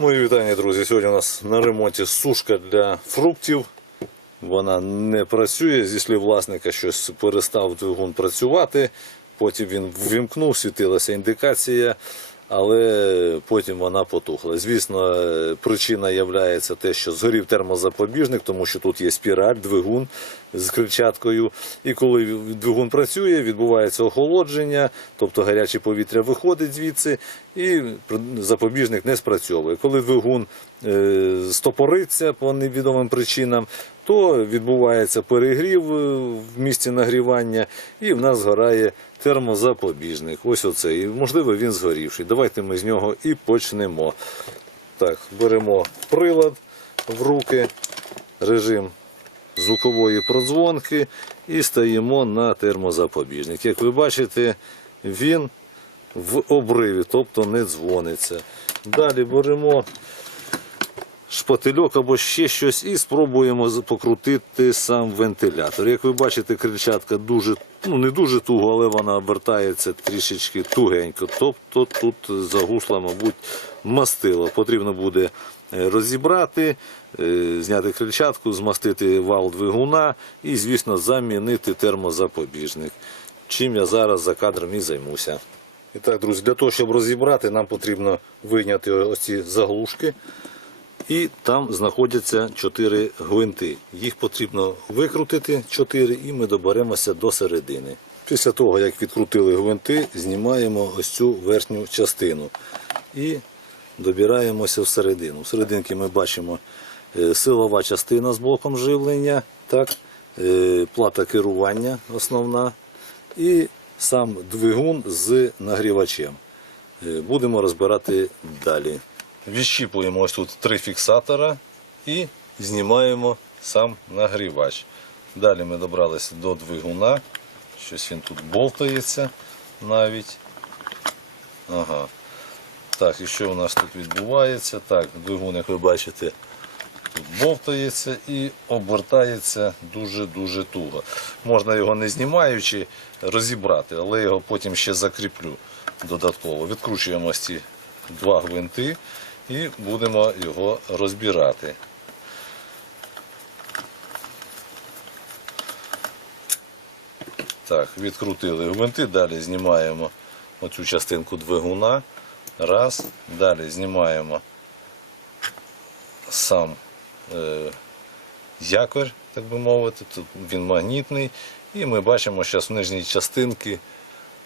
Мої вітання, друзі. Сьогодні у нас на ремонті сушка для фруктів. Вона не працює. Зі власника, щось перестав двигун працювати. Потім він ввімкнув, світилася індикація, але потім вона потухла. Звісно, причина є те, що згорів термозапобіжник, тому що тут є спіраль, двигун з крильчаткою. І коли двигун працює, відбувається охолодження, тобто гаряче повітря виходить звідси, і запобіжник не спрацьовує. Коли двигун е, стопориться по невідомим причинам, то відбувається перегрів е, в місці нагрівання, і в нас згорає термозапобіжник. Ось оцей. Можливо, він згорівший. Давайте ми з нього і почнемо. Так, беремо прилад в руки, режим звукової продзвонки і стаємо на термозапобіжник. Як ви бачите, він в обриві, тобто не дзвониться. Далі беремо шпательок або ще щось і спробуємо покрутити сам вентилятор. Як ви бачите, крильчатка дуже, ну не дуже туго, але вона обертається трішечки тугенько. Тобто тут загусла, мабуть, мастило. Потрібно буде е, розібрати, е, зняти крильчатку, змастити вал двигуна і, звісно, замінити термозапобіжник. Чим я зараз за кадром і займуся. І так, друзі, для того, щоб розібрати, нам потрібно вийняти ось ці заглушки. І там знаходяться чотири гвинти. Їх потрібно викрутити чотири, і ми доберемося до середини. Після того, як відкрутили гвинти, знімаємо ось цю верхню частину і добираємося всередину. Всерединки ми бачимо е, силова частина з блоком живлення, так, е, плата керування основна і сам двигун з нагрівачем. Е, Будемо розбирати далі. Відщіпуємо ось тут три фіксатора і знімаємо сам нагрівач. Далі ми добралися до двигуна. Щось він тут болтається навіть. Ага. Так, і що у нас тут відбувається? Так, двигун, як ви бачите, тут бовтається і обертається дуже-дуже туго. Можна його не знімаючи розібрати, але його потім ще закріплю додатково. Відкручуємо ці два гвинти і будемо його розбирати. Так, відкрутили гвинти, далі знімаємо оцю частинку двигуна. Раз. Далі знімаємо сам е, якорь, так би мовити, тут він магнітний. І ми бачимо, що в нижній частинці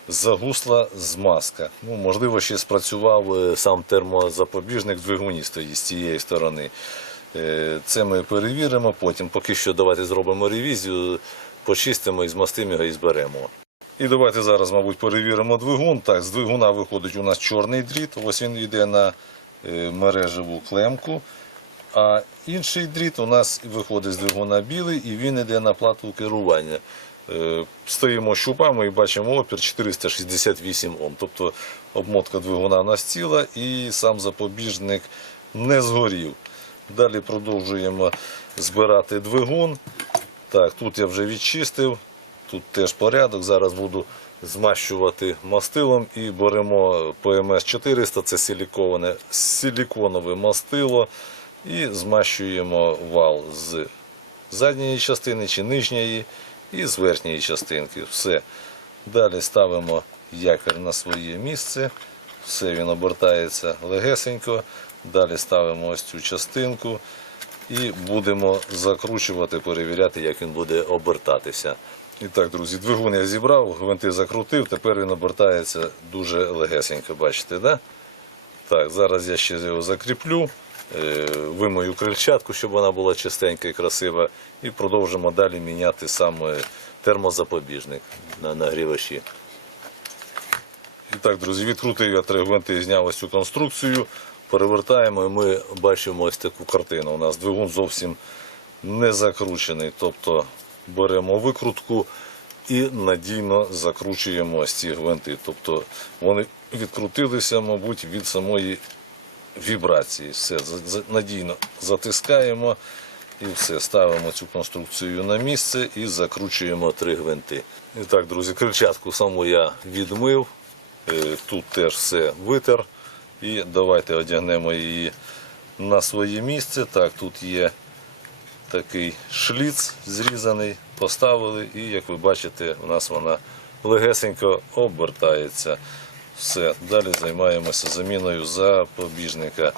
загусла змазка. Ну, можливо, ще спрацював е, сам термозапобіжник двигуні стоїть з цієї сторони. Е, Це ми перевіримо потім. Поки що давайте зробимо ревізію, почистимо і змастимо його і зберемо. І давайте зараз, мабуть, перевіримо двигун. Так, з двигуна виходить у нас чорний дріт. Ось він йде на е, мережеву клемку. А інший дріт у нас виходить з двигуна білий і він йде на плату керування. Е, Стоїмо щупами і бачимо опір 468 Ом. Тобто обмотка двигуна у нас ціла і сам запобіжник не згорів. Далі продовжуємо збирати двигун. Так, тут я вже відчистив, тут теж порядок. Зараз буду змащувати мастилом і беремо ПМС 400, це силіконове, силіконове мастило. І змащуємо вал з задньої частини чи нижньої і з верхньої частинки. Все. Далі ставимо якір на своє місце. Все він обертається легесенько. Далі ставимо ось цю частинку і будемо закручувати, перевіряти, як він буде обертатися. І так, друзі, двигун я зібрав, гвинти закрутив, тепер він обертається дуже легесенько, бачите, да? Так, зараз я ще його закріплю, вимою крильчатку, щоб вона була чистенька і красива, і продовжимо далі міняти саме термозапобіжник на нагрівачі. І так, друзі, відкрутив я три гвинти, і зняв ось цю конструкцію, перевертаємо і ми бачимо ось таку картину. У нас двигун зовсім не закручений. Тобто беремо викрутку і надійно закручуємо ось ці гвинти. Тобто вони відкрутилися, мабуть, від самої вібрації. Все, надійно затискаємо і все, ставимо цю конструкцію на місце і закручуємо три гвинти. І так, друзі, крильчатку саму я відмив. Е, Тут теж все витер. І давайте одягнемо її на своє місце. Так, тут є такий шліц зрізаний, поставили, і як ви бачите, у нас вона легесенько обертається. Все, далі займаємося заміною запобіжника.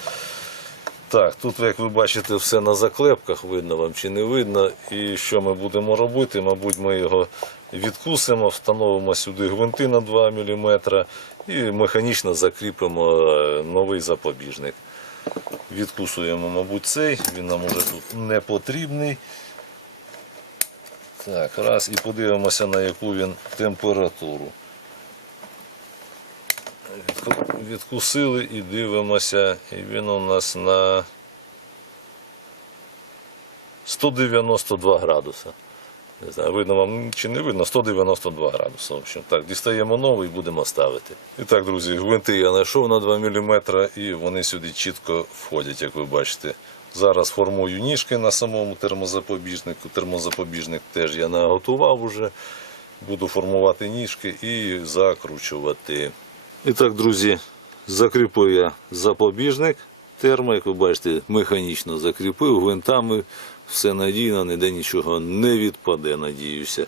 Так, тут, як ви бачите, все на заклепках, видно вам чи не видно. І що ми будемо робити? Мабуть, ми його відкусимо, встановимо сюди гвинти на 2 мм і механічно закріпимо е, новий запобіжник. Відкусуємо, мабуть, цей, він нам уже тут не потрібний. Так, раз, і подивимося, на яку він температуру. Відку- Відкусили і дивимося, і він у нас на 192 градуса. Не знаю, видно вам чи не видно, 192 градуси. В общем, так, дістаємо новий і будемо ставити. І так, друзі, гвинти я знайшов на 2 мм і вони сюди чітко входять, як ви бачите. Зараз формую ніжки на самому термозапобіжнику. Термозапобіжник теж я наготував уже. Буду формувати ніжки і закручувати. І так, друзі, закріпив я запобіжник термо, як ви бачите, механічно закріпив гвинтами. Все надійно, ніде нічого не відпаде, надіюся.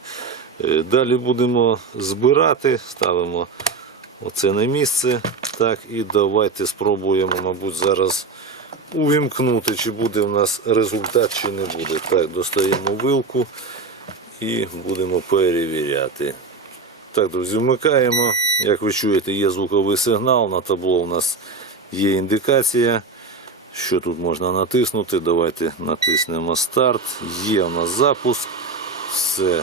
Е, Далі будемо збирати, ставимо оце на місце. Так, і давайте спробуємо, мабуть, зараз увімкнути, чи буде в нас результат, чи не буде. Так, достаємо вилку і будемо перевіряти. Так, друзі, вмикаємо. Як ви чуєте, є звуковий сигнал. На табло у нас є індикація, що тут можна натиснути. Давайте натиснемо старт. Є у нас запуск. Все.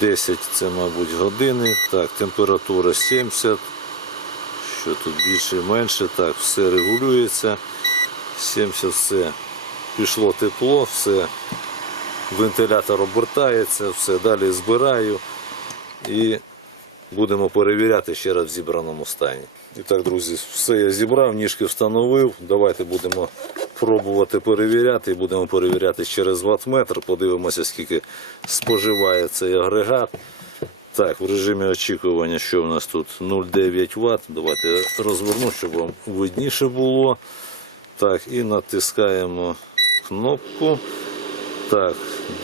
10 це, мабуть, години. Так, температура 70. Що тут більше, менше. Так, все регулюється. 70 все. Пішло тепло, все. Вентилятор обертається, все. Далі збираю і будемо перевіряти ще раз в зібраному стані. І так, друзі, все я зібрав, ніжки встановив. Давайте будемо пробувати перевіряти. Будемо перевіряти через ватметр. Подивимося, скільки споживає цей агрегат. Так, в режимі очікування, що в нас тут 0,9 Вт. Давайте розверну, щоб вам видніше було. Так, і натискаємо кнопку. Так,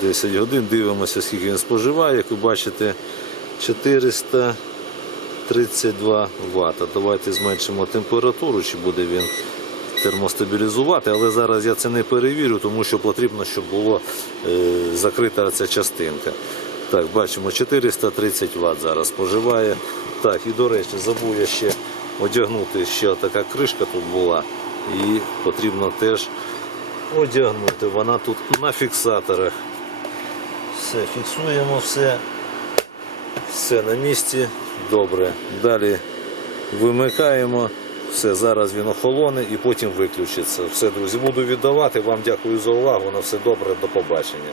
10 годин. Дивимося, скільки він споживає. Як ви бачите, 432 Вт. Давайте зменшимо температуру, чи буде він термостабілізувати. Але зараз я це не перевірю, тому що потрібно, щоб була е, закрита ця частинка. Так, бачимо, 430 Вт зараз споживає. Так, і до речі, забув я ще одягнути, ще така кришка тут була. І потрібно теж одягнути. Вона тут на фіксаторах. Все, фіксуємо все. Все на місці. Добре. Далі вимикаємо. Все, зараз він охолоне і потім виключиться. Все, друзі, буду віддавати. Вам дякую за увагу. На все добре, до побачення.